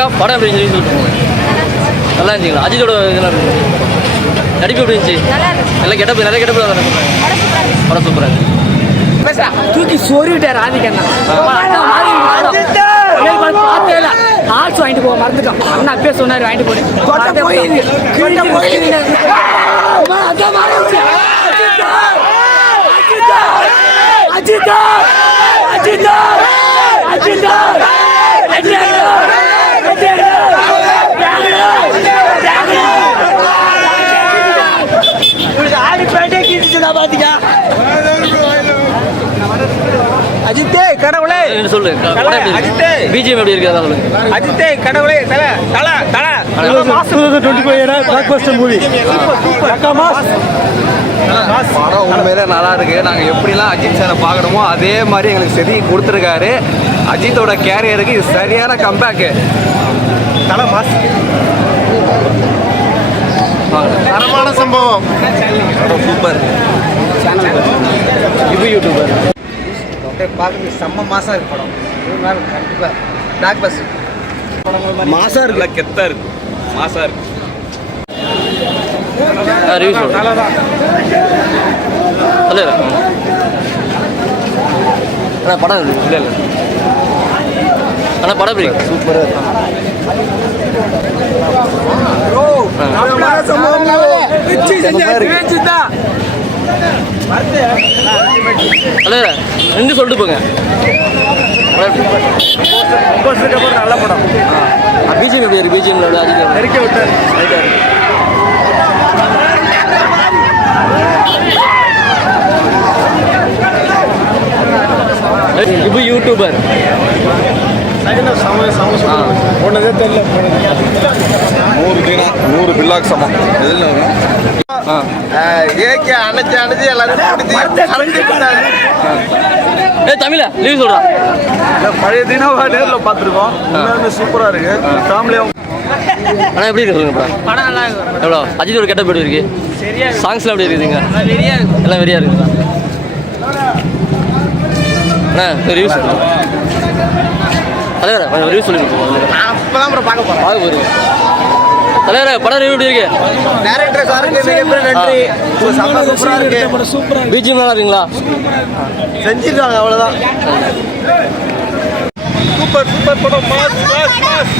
அக்கா படம் எப்படி இருந்துச்சு சொல்லிட்டு போங்க. நல்லா இருந்துச்சுங்களா? அஜித்தோட இதெல்லாம் நடிப்பு எப்படி இருந்துச்சு? நல்லா கெட்டப்பு நிறைய கெட்டப்பு படம் சூப்பராக இருந்துச்சு. தூக்கி சொருவிட்டார் ஆதிக்கண்ணா. ஆர்ட்ஸ் வாங்கிட்டு போக மறந்துட்டோம். அண்ணா அப்பயே சொன்னார் வாங்கிட்டு போடு. அஜித்தே கடவுளே சொல்லு. பிஜிஎம் எப்படி இருக்கு சொல்லுங்க. அஜித்தே கடவுளே தல தல தல 2025 பிளாக்பஸ்டர் மூவி. படம் உண்மையிலே நல்லா இருக்கு. நாங்கள் எப்படிலாம் அஜித் சாரை பார்க்கணுமோ அதே மாதிரி எங்களுக்கு செதி கொடுத்துருக்காரு. அஜித்தோட கேரியருக்கு இது சரியான கம்பேக்கு. தல மாஸ் தரமான சம்பவம். சூப்பர். இப்போ யூடியூபர் பார்க்க செம்ம மாசா இருக்கு படம். கண்டிப்பாக பிளாக் பஸ் மாசா இருக்குல்ல, கெத்தா இருக்கு, மாசா இருக்கு. ரிவ்யூ சொல்லுங்க. அண்ணா படம் இருக்கு. இல்லை இல்லை அண்ணா படம் எப்படி இருக்கு? சூப்பராக இருக்கு. ரெண்டு சொல்லிட்டு போங்க. நல்ல படம். பிஜிஎம் எப்படி இருக்கு? பிஜிஎம் அதிகம் நெருக்க விட்டார். இப்போ யூடியூபர் ஒன்றதே தெரியல. 100 பில்லாக் சமம். எதில் ஏகே அணைச்சி அணைச்சி எல்லாரும் தமிழா லீவ் சொல்கிறான். பழைய தினவா நேரில் பார்த்துருக்கோம். சூப்பராக இருக்கு. ஃபேமிலியாக ஆனால் எப்படி இருக்கு சொல்லுங்க. படம் நல்லா இருக்கு. எவ்வளோ அஜித்தோட கெட்டப் எப்படி இருக்கு? சரியா சாங்ஸ்லாம் எப்படி இருக்குதுங்க? வெறியா இருக்கு. எல்லாம் வெறியா இருக்குதா? அண்ணா ரிவ்யூ சொல்லுங்க. தலைவரா ரிவ்யூ சொல்லிருக்கோம். அப்பதான் பார்க்க போறேன். பார்க்க போறீங்க தலைவரா? படம் ரிவ்யூ எப்படி இருக்கு? டேரக்டர் சாருக்கு மிகப்பெரிய நன்றி. செம்ம சூப்பரா இருக்கு. பிஜிஎம் நல்லா இருக்குங்களா? செஞ்சிருக்காங்க அவ்வளவுதான். சூப்பர் சூப்பர் படம். Mass mass mass.